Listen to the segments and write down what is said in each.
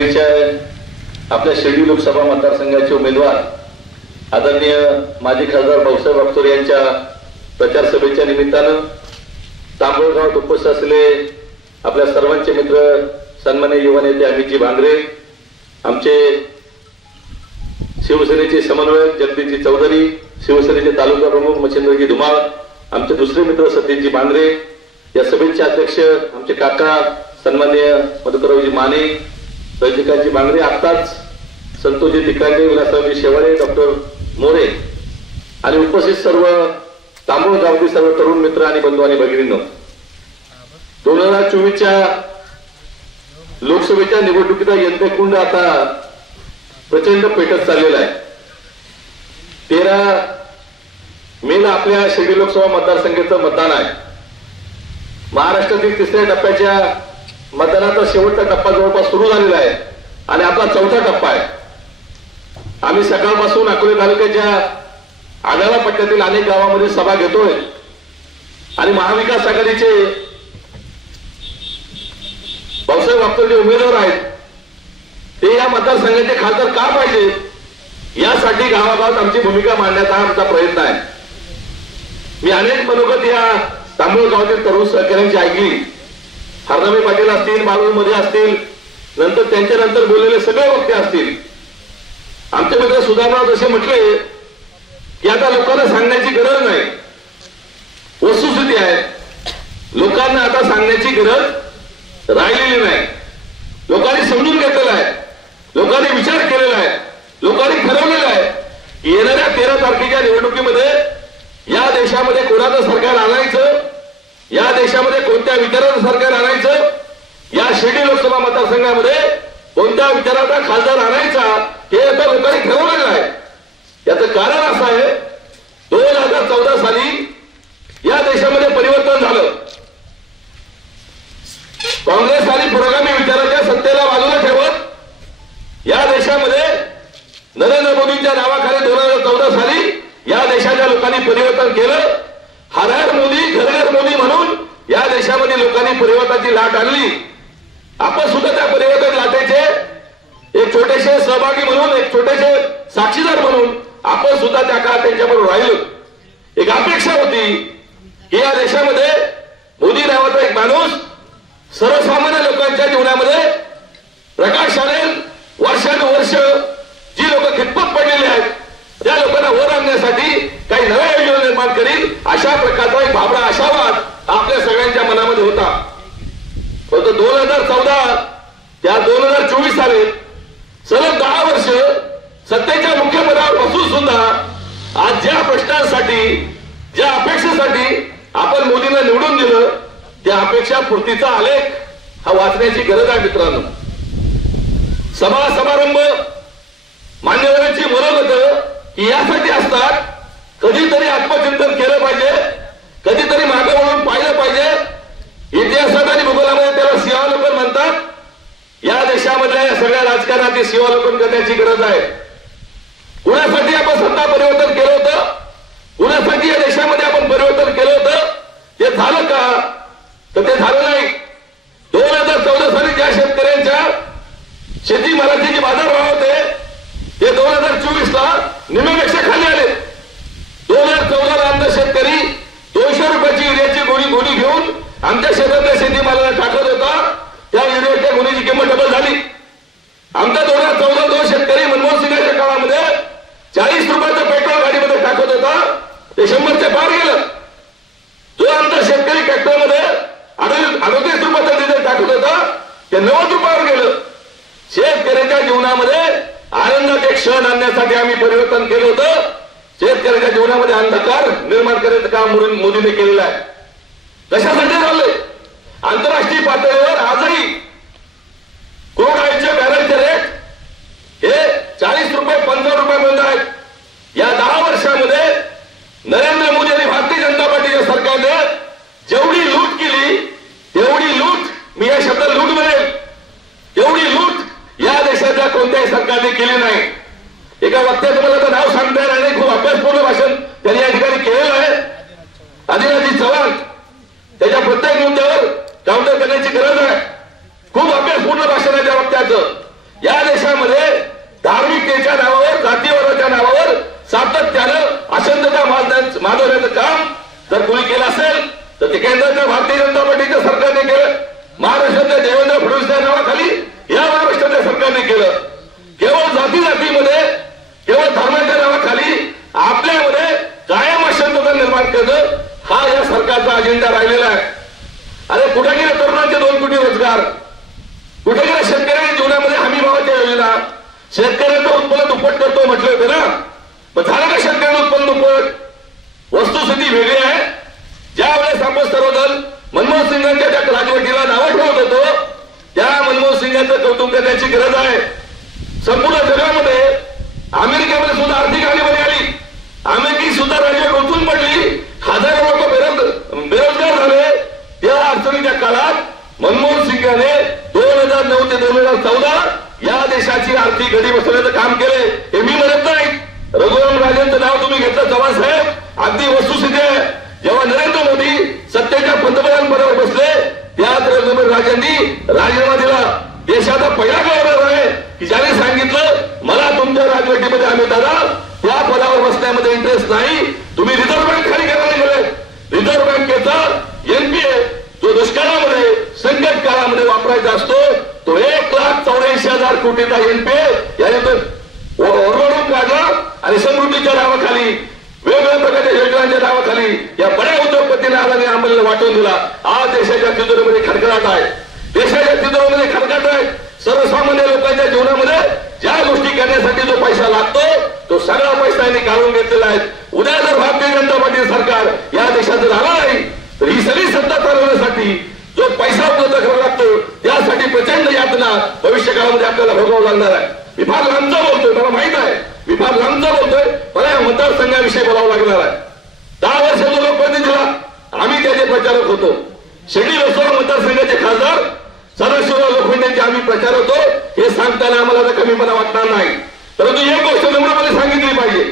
आपल्या शिर्डी लोकसभा मतदारसंघाचे उमेदवार आदरणीय माजी खासदार भाऊसाहेब अख्तर यांच्या प्रचार सभेच्या निमित्तानं तांबोळगावात उपस्थित असलेले आपल्या सर्वांचे मित्र सन्मान्य युवा नेते अमितजी भांगरे आमचे शिवसेनेचे समन्वयक जगदीशजी चौधरी शिवसेनेचे तालुका प्रमुख मच्छिंद्रजी धुमाळ आमचे दुसरे मित्र सतीशजी भांगरे या सभेचे अध्यक्ष आमचे काका सन्मान्य मधुकररावजी माने सैनिकांची मागणी आत्ताच संतोषी तिकांडे विलासरावजी शेवाळे डॉक्टर मोरे आणि उपस्थित सर्व तांबूळ गावची सर्व तरुण मित्र आणि बंधू आणि भगिनींनो दोन हजार चोवीसच्या लोकसभेच्या निवडणुकीचा यंत्रकुंड आता प्रचंड पेटत चाललेला आहे. तेरा मेला आपल्या शिर्डी लोकसभा मतदारसंघाचं मतदान आहे. महाराष्ट्रातील तिसऱ्या टप्प्याच्या मतदानाचा शेवटचा टप्पा जवळपास सुरू झालेला आहे आणि आपला चौथा टप्पा आहे. आम्ही सकाळपासून अकोले तालुक्याच्या आढावा पट्ट्यातील अनेक गावामध्ये सभा घेतोय. आणि महाविकास आघाडीचे भाऊसाहेब आपले जे उमेदवार आहेत ते या मतदारसंघाचे खासदार का पाहिजे? यासाठी गावागावात आमची भूमिका मांडण्याचा आमचा प्रयत्न आहे. मी अनेक मनोगत या तांबूळ गावातील तरुण सहकाऱ्यांची ऐकली. हरनामे पाटील असतील बाळू मध्ये असतील नंतर त्यांच्या नंतर बोललेले सगळे वक्ते असतील. आमच्या मित्र सुधारणाव जसे म्हटले की आता लोकांना सांगण्याची गरज नाही. वस्तुस्थिती आहे. लोकांना आता सांगण्याची गरज राहिलेली नाही. लोकांनी समजून घेतलेलं आहे. लोकांनी विचार केलेला आहे. लोकांनी ठरवलेलं आहे की येणाऱ्या तेरा तारखेच्या निवडणुकीमध्ये या देशामध्ये कोणाचं सरकार आणायचं या देशामध्ये कोणत्या विचाराचं सरकार राजकारणामध्ये कोणत्या विचाराचा खासदार आणायचा हे आता लोकांनी ठरवलेलं आहे. याचं कारण असं आहे दोन हजार चौदा साली या देशामध्ये परिवर्तन झालं. काँग्रेस आणि पुरोगामी विचाराच्या सत्तेला बाजूला ठेवत या देशामध्ये नरेंद्र मोदींच्या नावाखाली दोन हजार चौदा साली या देशाच्या लोकांनी परिवर्तन केलं. हर हर मोदी घर घर मोदी म्हणून या देशामध्ये लोकांनी परिवर्तनाची लाट आणली. आपण सुद्धा त्या परिवर्तन लाटेचे एक छोटेसे सहभागी म्हणून एक छोटेसे साक्षीदार म्हणून आपण सुद्धा त्या काळात त्यांच्याबरोबर राहिलो. एक अपेक्षा होती की या देशामध्ये मोदी नावाचा एक माणूस सर्वसामान्य लोकांच्या जीवनामध्ये प्रकाश आणेल. वर्षानुवर्ष जी लोक खितपत पडलेली आहेत त्या लोकांना वर आणण्यासाठी काही नव्या योजना निर्माण करील अशा प्रकारचा एक भाबडा आशावाद आपल्या सगळ्यांच्या मनामध्ये होता. परंतु दोन हजार चौदा त्या दोन हजार चोवीस साली सलग दहा वर्ष सत्तेच्या मुख्य पदावर बसून सुद्धा आज ज्या प्रश्नांसाठी ज्या अपेक्षेसाठी आपण मोदींना निवडून दिलं त्या अपेक्षा पूर्तीचा आलेख हा वाचण्याची गरज आहे मित्रांनो. सभा समारंभ मान्यवरांची मनोगत ही यासाठी असतात कधीतरी आत्मचिंतन केलं पाहिजे कधीतरी मागे वळून पाहिलं पाहिजे इतिहासात आणि भूगोलामध्ये त्याला सिंहावलोकन म्हणतात या देशामधल्या या सगळ्या राजकारणाची करण्याची गरज आहे. कुणासाठी आपण सत्ता परिवर्तन केलं होतं. कुणासाठी या देशामध्ये आपण परिवर्तन केलं होतं. ते झालं का? तर ते झालं नाही. दोन हजार चौदा साली ज्या शेतकऱ्यांच्या शेती मालाचे बाजार भाव होते ते दोन हजार चोवीस ला निम्म्यापेक्षा खाली आले. दोन हजार चौदा ला आमचा शेतकरी दोनशे रुपयाची युरियाची गोळी गोळी घेऊन आमच्या शेतातल्या शेतीमालाला टाकत होता. त्या युरियाच्या गोळीची किंमत डबल झाली. आमचा दोन हजार चौदा दोन शेतकरी मनमोहन सिंगाच्या काळामध्ये चाळीस रुपयाचं पेट्रोल गाडीमध्ये टाकत होता. ते शंभरच्या पार गेलं. जो आमचा शेतकरी ट्रॅक्टरमध्ये अडतीस रुपयाचा डिझेल टाकत होता ते नव्वद रुपयावर गेलं. शेतकऱ्याच्या जीवनामध्ये आनंदाचे क्षण आणण्यासाठी आम्ही परिवर्तन केलं होतं. शेतकऱ्याच्या जीवनामध्ये अंधकार निर्माण करायचं काम म्हणून मोदीने केलेलं आहे. कशासाठी झालंय? आंतरराष्ट्रीय पातळीवर आजही क्रूड ऑइलचे बॅरलचे रेट हे चाळीस रुपये पंचावन्न रुपये पर्यंत आहेत या दहा वर्षामध्ये नरेंद्र मोदी आणि भारतीय जनता पार्टीच्या सरकारने जेवढी लूट केली तेवढी लूट मी या शब्दात लूट म्हणेल तेवढी लूट या देशाच्या कोणत्याही सरकारने केली नाही. एका वक्त्याचं मला नाव सांगता येणार नाही खूप अभ्यासपूर्ण भाषण त्यांनी या ठिकाणी केलेलं आहे आदिनाथजी चव्हाण त्याच्या प्रत्येक मुद्द्यावर काउंटर करण्याची गरज आहे खूप अभ्यासपूर्ण भाषण आहे त्या वक्त्याचं जर कोणी केलं असेल तर ते केंद्राच्या भारतीय जनता पार्टीच्या सरकारने केलं महाराष्ट्राच्या देवेंद्र फडणवीसच्या नावाखाली या महाराष्ट्राच्या सरकारने केलं केवळ जाती जातीमध्ये केवळ धर्माच्या नावाखाली आपल्यामध्ये कायम अशांतता निर्माण करणं हा या सरकारचा अजेंडा राहिलेला आहे अरे कुठे गेले तरुणांचे दोन कोटी रोजगार कुठे गेले शेतकऱ्यांच्या जीवनामध्ये हमी भावाच्या योजना शेतकऱ्यांचं उत्पन्न दुप्पट करतो म्हटलं होतं ना मग झालं का उत्पन्न दुप्पट वस्तुस्थिती वेगळी आहे. ज्या वेळेस आपण सर्वजण मनमोहन सिंगांच्या त्या राजवटीला नावं ठेवत होतो त्या मनमोहन सिंगांचं कौतुक करण्याची गरज आहे. संपूर्ण जगामध्ये अमेरिकेमध्ये सुद्धा आर्थिक आणीबाणी आली. अमेरिकी सुद्धा राज्य ओतून पडली. हजारो लोक बेरोज बेरोजगार झाले. त्या अडचणीच्या काळात मनमोहन सिंगाने दोन हजार नऊ ते दोन हजार चौदा या देशाची आर्थिक घडी बसवण्याचं काम केले. हे मी म्हणत नाव तुम्ही घेतलं चव्हाण साहेब. अगदी वस्तुस्थिती आहे. जेव्हा नरेंद्र मोदी सत्तेच्या पंतप्रधान पदावर बसले त्याच रघुराम राजांनी राजीनामा दिला. देशाचा पहिला गव्हर्नर आहे की ज्याने सांगितलं मला तुमच्या राजवटीमध्ये आम्ही दादा त्या पदावर बसण्यामध्ये इंटरेस्ट नाही. तुम्ही रिझर्व्ह बँक खाली करायला गेले रिझर्व्ह बँकेचा एनपीए जो दुष्काळामध्ये संकट काळामध्ये वापरायचा असतो तो एक लाख चौऱ्याऐंशी हजार कोटीचा एनपीए याने तो ओरवडून काढला. आणि समृद्धीच्या नावाखाली वेगवेगळ्या प्रकारच्या योजनांच्या नावाखाली या बऱ्या उद्योगपतीने आदानी आम्हाला वाटून दिला. आज देशाच्या तिजोरीमध्ये खडखडाट आहे. देशाच्या तिजोरीमध्ये खडखडाट आहे. सर्वसामान्य लोकांच्या जीवनामध्ये ज्या गोष्टी करण्यासाठी जो पैसा लागतो तो सगळा पैसा यांनी काढून घेतलेला आहे. उद्या जर भारतीय जनता पार्टी सरकार या देशात जर आला नाही तर ही सगळी सत्ता चालवण्यासाठी जो पैसा उपलब्ध करावा लागतो त्यासाठी प्रचंड यातना भविष्य काळामध्ये आपल्याला भोगावं लागणार आहे. मी फार लांबचा बोलतोय मला माहीत आहे. मी फार लांबचा बोलतोय. मला या मतदारसंघाविषयी बोलावं लागणार आहे. दहा वर्ष जो लोकप्रतिनिधीला आम्ही त्याचे प्रचारक होतो. शेगडी लोकसभा मतदारसंघाचे खासदार सदाशिवराव लोखंडेंचे आम्ही प्रचार होतो. हे सांगताना आम्हाला आता कमीपणा वाटणार नाही. परंतु एक गोष्ट नम्रपणे सांगितली पाहिजे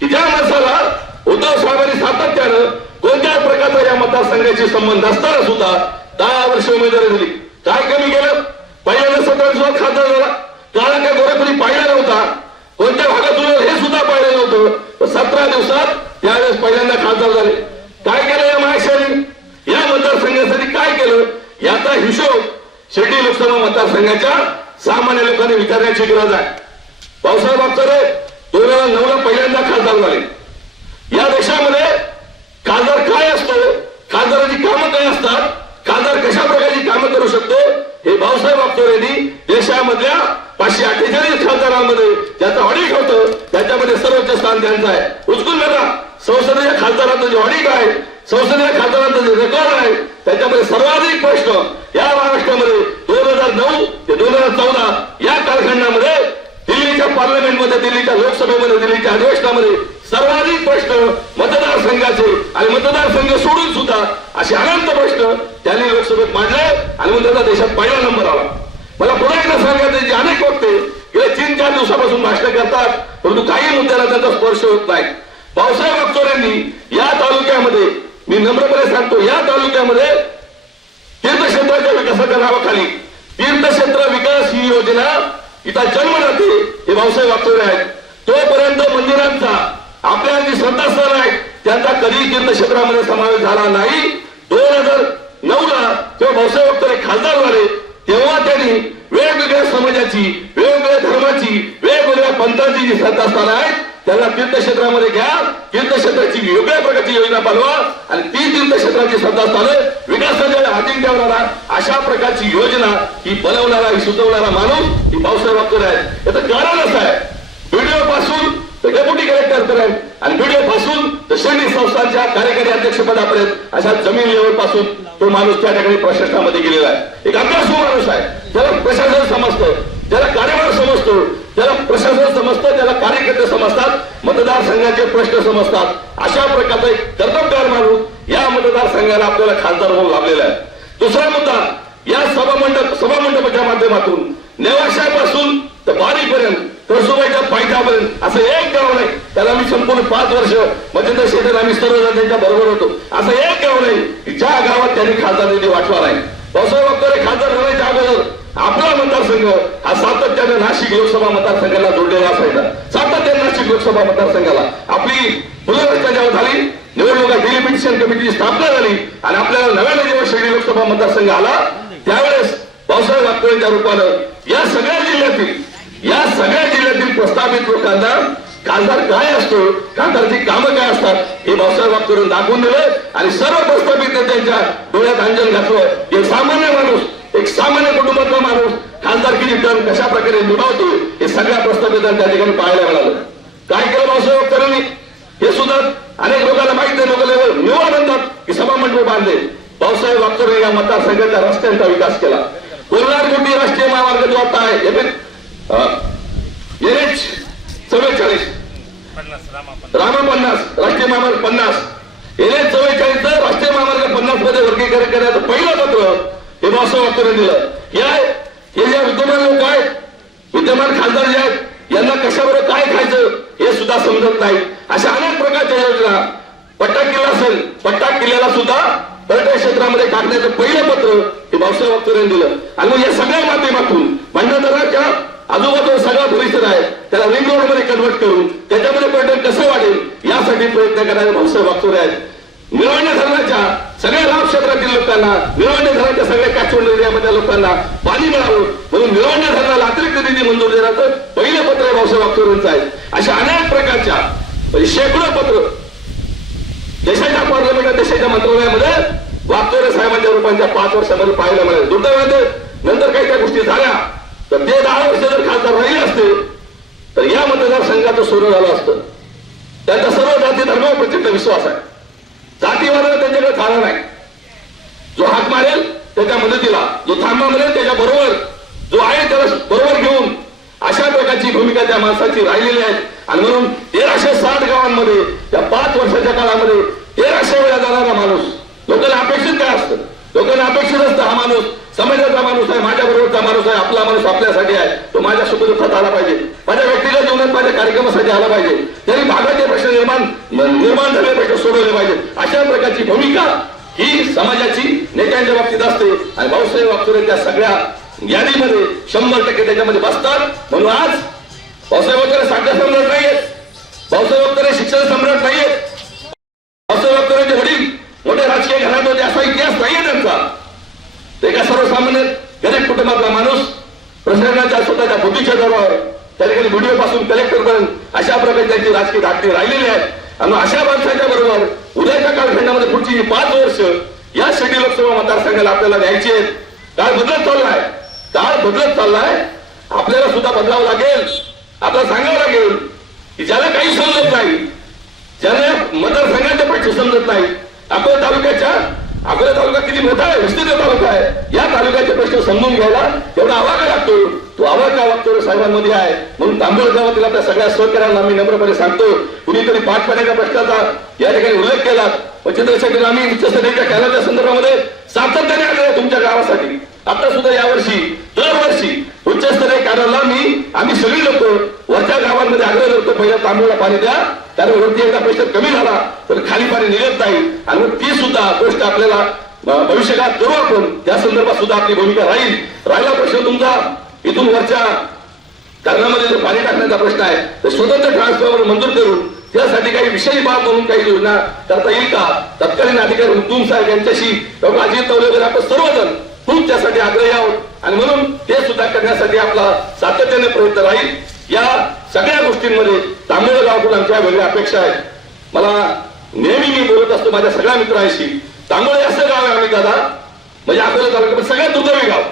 की ज्या माणसाला उद्धव साहेबांनी सातत्यानं कोणत्या प्रकारचा या मतदारसंघाशी संबंध असताना सुद्धा दहा वर्ष उमेदवारी दिली. काय कमी केलं? पहिल्यांदा सतरा खासदार झाला. काळा काय गोरखपुरी पाहिला नव्हता कोणत्या भागातून हे सुद्धा पाहिलं नव्हतं सतरा दिवसात त्यावेळेस पहिल्यांदा खासदार झाले. काय केलं या महाराष्ट्राने या मतदारसंघासाठी काय केलं? याचा हिशोब शिर्डी लोकसभा मतदारसंघाच्या सामान्य लोकांनी विचारण्याची गरज आहे. भाऊसाहेब रे दोन हजार नऊ ला पहिल्यांदा खासदार झाले. या देशामध्ये खासदार काय असतो? खासदाराची कामं काय असतात? खासदार कशा प्रकारची कामं करू शकतो? हे भाऊसाहेब अप्सरेंनी देशामधल्या पाचशे अठ्ठेचाळीस खासदारांमध्ये ज्याचं ऑडिट होतं त्याच्यामध्ये सर्वोच्च स्थान त्यांचं आहे. उचकून बघा संसदेच्या खासदारांचं जे ऑडिट आहे संसदेच्या खासदारांचं जे रेकॉर्ड आहे त्याच्यामध्ये सर्वाधिक प्रश्न या महाराष्ट्रामध्ये दोन हजार नऊ ते दोन हजार चौदा या कालखंडामध्ये दिल्लीच्या पार्लमेंटमध्ये दिल्लीच्या लोकसभेमध्ये दिल्लीच्या अधिवेशनामध्ये सर्वाधिक प्रश्न मतदारसंघाचे आणि मतदारसंघ सोडून सुद्धा असे अनंत प्रश्न त्यांनी लोकसभेत मांडले आणि मग त्याचा देशात पहिला नंबर आला मला पुन्हा एकदा सांगायचं जे अनेक वक्ते गेल्या तीन चार दिवसापासून भाषण करतात परंतु काही मुद्द्याला त्यांचा स्पर्श होत नाही भाऊसाहेब अक्सोरेंनी या तालुक्यामध्ये मी नम्रपणे सांगतो या तालुक्यामध्ये तीर्थक्षेत्राच्या विकासाच्या नावाखाली तीर्थक्षेत्र विकास ही योजना इथं जन्म जाते हे भाऊसाहेब वाचवले आहेत. तोपर्यंत मंदिरांचा आपल्या जी श्रद्धास्थान आहे त्यांचा कधी तीर्थक्षेत्रामध्ये समावेश झाला नाही. दोन हजार नऊ ला जेव्हा भाऊसाहेब वागचोरे खासदार झाले तेव्हा त्यांनी वेगवेगळ्या समाजाची वेगवेगळ्या धर्माची वेगवेगळ्या पंथांची जी श्रद्धास्थान आहेत त्याला तीर्थक्षेत्रामध्ये घ्या. तीर्थक्षेत्राची वेगळ्या प्रकारची योजना बनवा आणि ती तीर्थक्षेत्राची श्रद्धास्थानं विकासाच्या हाती ठेवणारा अशा प्रकारची योजना ही बनवणारा ही सुचवणारा माणूस ही भाऊसाहेब अक्कर आहे. याचं कारण असं आहे. व्हिडिओ पासून तर डेप्युटी कलेक्टर पर्यंत आणि व्हिडिओ पासून तर श्रेणी संस्थांच्या कार्यकारी अध्यक्षपदापर्यंत अशा जमीन लेवलपासून तो माणूस त्या ठिकाणी प्रशासनामध्ये गेलेला आहे. एक अभ्यासू माणूस आहे. त्याला प्रशासन समजतं ज्याला कार्यभार समजतो त्याला प्रशासन समजतं त्याला कार्यकर्ते समजतात मतदारसंघाचे प्रश्न समजतात. अशा प्रकारचा एक कर्तबगार माणूस या मतदारसंघाला आपल्याला खासदार म्हणून लाभलेला आहे. दुसरा मुद्दा या सभामंडप सभामंडपाच्या माध्यमातून नेवाशापासून तर बारीपर्यंत तरसुबाईच्या पायथ्यापर्यंत असं एक गाव नाही. त्याला मी संपूर्ण पाच वर्ष म्हणजे मच्छिंद्र शेटर आम्ही सर्वजण त्यांच्या बरोबर होतो. असं एक गाव नाही ज्या गावात त्यांनी खासदार निधी वाटवा नाही भाऊसाहेब अख्तरे खासदार होण्याच्या अगोदर आपला मतदारसंघ हा सातत्याने नाशिक लोकसभा मतदारसंघाला जोडलेला असायचा. सातत्याने नाशिक लोकसभा मतदारसंघाला. आपली पुनर्रचना जेव्हा झाली निवडणुका डिलिमिटेशन कमिटीची स्थापना झाली आणि आपल्याला नव्याने जेव्हा शिर्डी लोकसभा मतदारसंघ आला त्यावेळेस पावसाळ्या वागतोळ्यांच्या रूपानं या सगळ्या जिल्ह्यातील या सगळ्या जिल्ह्यातील प्रस्तावित लोकांना खासदार काय असतो खासदारची कामं काय असतात हे भाऊसाहेब करून दाखवून दिलं आणि सर्व प्रस्तावित नेत्यांच्या डोळ्यात अंजन घातलं. हे सामान्य माणूस एक सामान्य कुटुंबातला माणूस खासदारकीची टर्म कशा प्रकारे निभावतो हे सगळ्या प्रस्तावितांना त्या ठिकाणी पाहायला मिळालं. काय केलं भाऊसाहेब हे सुद्धा अनेक लोकांना माहीत नाही लोक लेवल निवड म्हणतात की सभा मंडळ बांधले. भाऊसाहेब वागतोरे या मतदारसंघाच्या रस्त्यांचा विकास केला. कोल्हार कोटी राष्ट्रीय महामार्ग जो आता आहे एनएच चव्वेचाळीस. रामा पन्नास राष्ट्रीय महामार्ग पन्नास. एनएच चव्वेचाळीस राष्ट्रीय महामार्ग पन्नासमध्ये वर्गीकरण करण्याचं पहिलं पत्र हे असं वाक्य दिलं. या हे जे विद्यमान लोक आहेत विद्यमान खासदार जे आहेत यांना कशाबरोबर काय खायचं हे सुद्धा समजत नाही. अशा अनेक प्रकारच्या योजना. पट्टा किल्ला असेल पट्टा किल्ल्याला सुद्धा पर्यटन क्षेत्रामध्ये टाकण्याचं पहिलं पत्र हे भाऊसाहेब वागचोरेंनी दिलं. आणि मग या सगळ्या माध्यमातून भंडारदराच्या आजूबाजूला सगळा परिसर आहे त्याला रिंग रोडमध्ये कन्वर्ट करून त्याच्यामध्ये पर्यटन कसं वाढेल यासाठी प्रयत्न करणारे भाऊसाहेब वागचोरे आहेत. निळवण्या धरणाच्या सगळ्या लाभ क्षेत्रातील लोकांना निळवण्या धरणाच्या सगळ्या कॅचमेंट एरियामधल्या लोकांना पाणी मिळावं म्हणून निळवण्या धरणाला अतिरिक्त निधी मंजूर देण्याचं पहिलं पत्र भाऊसाहेब वागचोरेंचं आहे. अशा अनेक प्रकारच्या म्हणजे शेकडो पत्र देशाच्या पार्लमेंटात देशाच्या मंत्रालयामध्ये वागतोरे साहेबांच्या रूपांच्या पाच वर्षामध्ये पाहायला मिळाले. दुर्दैवाने नंतर काही त्या गोष्टी झाल्या. तर ते दहा वर्ष जर खासदार राहिले असते तर या मतदारसंघाचं सोनं झालं असतं. त्यांचा सर्व जाती धर्मावर प्रचंड विश्वास आहे. जातीवादाला त्यांच्याकडे झाला नाही. जो हात मारेल त्याच्या मदतीला जो थांबा मारेल त्याच्या बरोबर जो आहे त्याला बरोबर घेऊन अशा प्रकारची भूमिका त्या माणसाची राहिलेली आहे. आणि म्हणून तेराशे साठ गावांमध्ये या पाच वर्षाच्या काळामध्ये तेराशे वेळा जाणारा माणूस लोकांना अपेक्षित काय असतं? लोकांना अपेक्षित असतं हा माणूस समाजाचा माणूस आहे माझ्या बरोबरचा माणूस आहे आपला माणूस आपल्यासाठी आहे. तो माझ्या सुखदुःखात आला पाहिजे. माझ्या व्यक्तिगत जीवनात माझ्या कार्यक्रमासाठी आला पाहिजे. त्यांनी भागाचे प्रश्न निर्माण निर्माण झालेले प्रश्न सोडवले पाहिजे अशा प्रकारची भूमिका ही समाजाची नेत्यांच्या बाबतीत असते. आणि भाऊसाहेब वागचोरे त्या सगळ्या यादीमध्ये शंभर टक्के त्याच्यामध्ये बसतात. म्हणून आज भाऊसाहेब वागचोरे साध्य सम्राट नाहीयेत. भाऊसाहेब वागचोरे शिक्षण सम्राट नाहीयेत भाऊसाहेब वागचोरेचे वडील मोठे राजकीय घरात होते असा इतिहास नाहीये त्यांचा ते एका सर्वसामान्य गरीब कुटुंबातला माणूस प्रशासनाच्या स्वतःच्या बुद्धीच्या जोरावर त्या ठिकाणी व्हिडिओ पासून कलेक्टर पर्यंत अशा प्रकारे त्यांची राजकीय धाकटी राहिलेली आहे आणि अशा माणसाच्या बरोबर उद्याच्या कालखंडामध्ये पुढची ही पाच वर्ष या शेती लोकसभा मतदारसंघाला आपल्याला द्यायची आहेत. काळ बदलत चाललाय. काळ बदलत चाललाय. आपल्याला सुद्धा बदलावं लागेल. आपल्याला सांगावं लागेल की ज्याला काही समजत नाही ज्याला मतदारसंघाच्या पक्ष समजत नाही अकोला तालुक्याच्या अकोला तालुका किती मोठा आहे विस्तीर्ण तालुका आहे या तालुक्याचे प्रश्न समजून घ्यायला तेवढा आवाका लागतो तो आवाका वागतो साहेबांमध्ये आहे. म्हणून तांबोळ गावातील आपल्या सगळ्या सहकार्यांना मी नम्रपणे सांगतो कुणीतरी पाठ पाण्याच्या प्रश्नाचा या ठिकाणी उल्लेख केला. पण चंद्रशेखर आम्ही उच्चस्तरीय कॅनलच्या संदर्भामध्ये सातत्याने आलेलो तुमच्या गावासाठी. आता सुद्धा यावर्षी दरवर्षी उच्चस्तरीय कॅनलला मी आम्ही सगळी लोक वरच्या गावांमध्ये आग्रह करतो पहिल्या तांबूळला पाणी द्या. कारण वरती एकदा प्रेशर कमी झाला तर खाली पाणी निघत नाही. आणि ती सुद्धा गोष्ट आपल्याला भविष्यकाळात करू आपण. त्या संदर्भात सुद्धा आपली भूमिका राहील. राहिला प्रश्न तुमचा? इथून वरच्या धरणामध्ये जर पाणी टाकण्याचा प्रश्न आहे तर स्वतंत्र ट्रान्सफॉर्मर मंजूर करून त्यासाठी काही विषयी बाब म्हणून काही योजना करता येईल का? तत्कालीन अधिकारी हुकुम साहेब यांच्याशी डॉक्टर अजित तवलेकर आपण सर्वजण खूप त्यासाठी आग्रही आहोत. आणि म्हणून ते सुद्धा करण्यासाठी आपला सातत्याने प्रयत्न राहील. या सगळ्या गोष्टींमध्ये तांबोळ गावाकडून आमच्या वेगळ्या अपेक्षा आहेत. मला नेहमी मी बोलत असतो माझ्या सगळ्या मित्रांशी तांबोळे असं गाव आहे आम्ही दादा. म्हणजे अकोला तालुक्यात सगळ्यात दुर्दैवी गाव.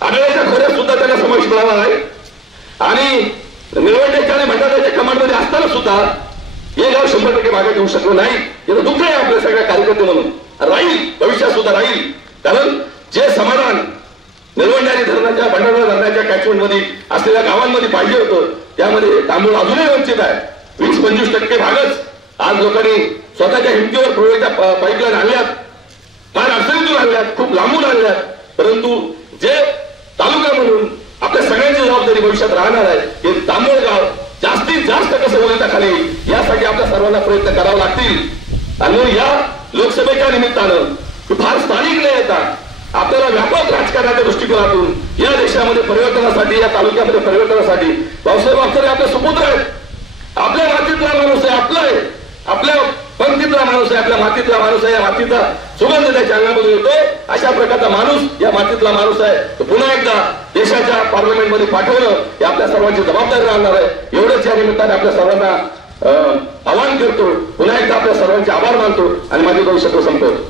आढळ्याच्या खोऱ्यात सुद्धा त्याला समावेश मिळाला नाही आणि निवडण्याच्या आणि भंडाऱ्याच्या कमांडमध्ये असताना सुद्धा हे गाव शंभर टक्के मागे घेऊ शकलो नाही. याचं दुःख आहे आपल्या सगळ्या कार्यकर्ते म्हणून. राहील भविष्यात सुद्धा राहील. कारण जे समाधान निलवंडारी धरणाच्या भंडारा धरणाच्या कॅचमेंटमध्ये असलेल्या गावांमध्ये पाहिजे होतं त्यामध्ये तांबूळ अजूनही वंचित आहे. वीस पंचवीस टक्के भागच आज लोकांनी स्वतःच्या हिमतीवर प्रवेशच्या पाईपलाईन आणल्यात. फार अडचणीतून आणल्यात खूप लांबून आणल्यात. परंतु जे तालुका म्हणून आपल्या सगळ्यांची जबाबदारी भविष्यात राहणार आहे. हे तांबोळगाव जास्तीत जास्त कसं वगळता खाली यासाठी आपल्या सर्वांना प्रयत्न करावे लागतील. आणि या लोकसभेच्या निमित्तानं फार स्थानिक न येतात आपल्याला व्यापक राजकारणाच्या दृष्टिकोनातून या देशामध्ये परिवर्तनासाठी या तालुक्यामध्ये परिवर्तनासाठी भाऊसाहेब आपले सुपुत्र आहेत. आपल्या राज्यातला माणूस आहे आपलं आहे. आपल्या पंक्तीतला आपल्या मातीतला माणूस आहे या मातीचा सुगंध त्याच्या अंगामध्ये येतो. अशा प्रकारचा माणूस या मातीतला माणूस आहे. तो पुन्हा एकदा देशाच्या पार्लमेंटमध्ये पाठवणं हे आपल्या सर्वांची जबाबदारी राहणार आहे. एवढंच या निमित्ताने आपल्या सर्वांना आवाहन करतो. पुन्हा एकदा आपल्या सर्वांचे आभार मानतो आणि माझे भविष्य संपवतो